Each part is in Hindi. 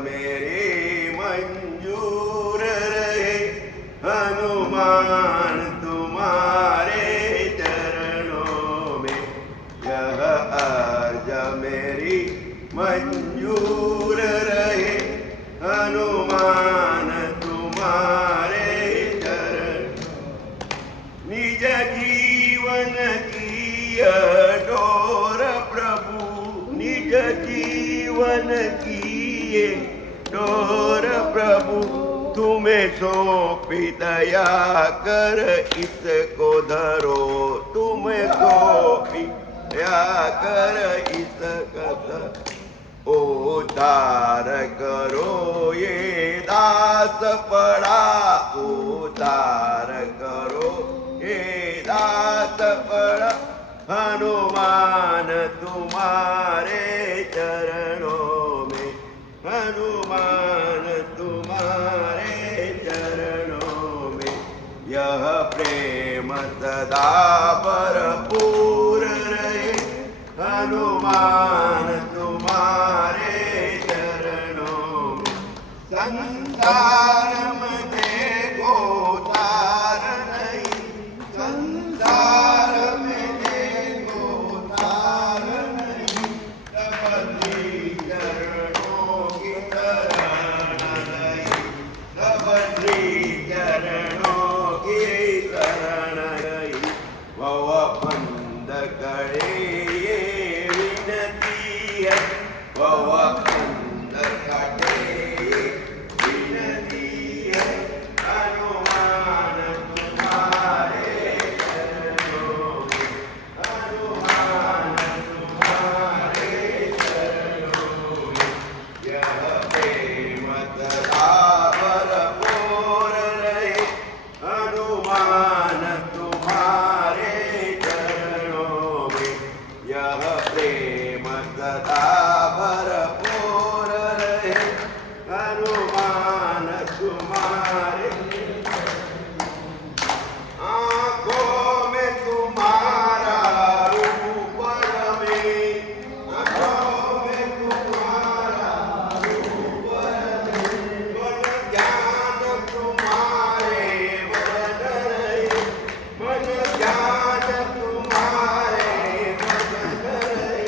मेरे मंजूर रहे, हनुमान तुम्हारे चरणों में। यह अर्ज मेरी मंजूर रहे, हनुमान तुम्हारे चरण। निज जीवन की डोर प्रभु, निज जीवन की डोर प्रभु, तुम्हें सौंपी दया कर इसको धरो, तुम्हें सौंपी दया कर इसका धरो। उद्धार करो ये दास पड़ा, उद्धार करो ये दास पड़ा, हनुमान तुम्हारे चरणों में, हनुमान तुम्हारे चरणों में। यह प्रेम सदा भरपूर रहे, हनुमान तुम्हारे चरणों में। संसार में देखो तार नहीं, संसार में देखो तार नहीं, तब श्री चरणों की शरण नहीं, तब श्री चरणों की शरण नहीं। भव बंद करे ये विनती है, भव बंद करे ये विनती है, हनुमान तुम्हारे चरणों में, हनुमान तुम्हारे चरणों में। यह प्रेम सदा भरपूर रहे, हनुमान तुम्हारे चरणों में। यह प्रेम सदा भरपूर रहे, हनुमान तुम्हारे। आँखों में तुम्हारा रूप रमे, आँखों में तुम्हारा रूप रमे, मन ज्ञान तुम्हारे मन रहे, मन ज्ञान तुम्हारे मन रहे।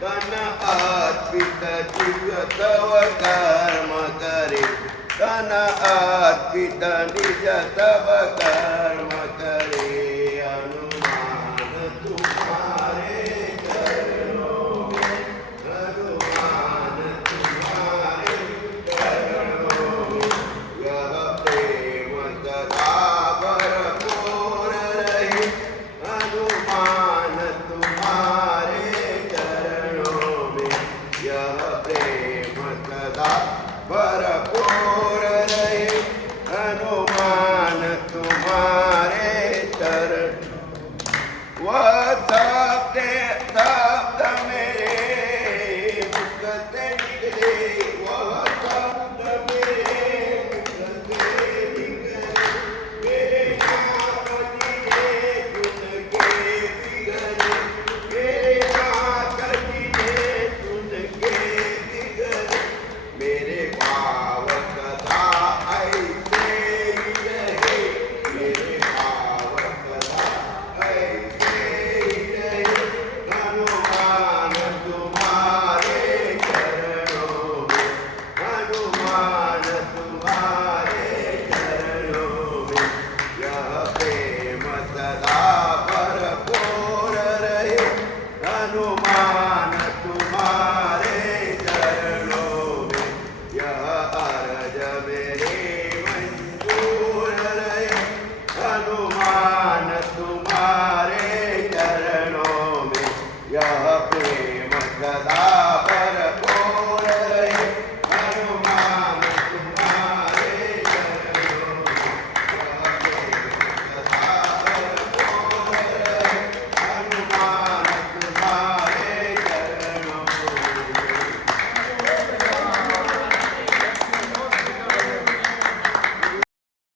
तन अर्पित जीव तव कर्म करे, तन अर्पित निज तव कर्म करे, हनुमान तुम्हारे चरणों में, हनुमान तुम्हारे चरणों में। यह प्रेम सदा भरपूर रहे, हनुमान तुम्हारे चरणों में। यह प्रेम सदा भरपूर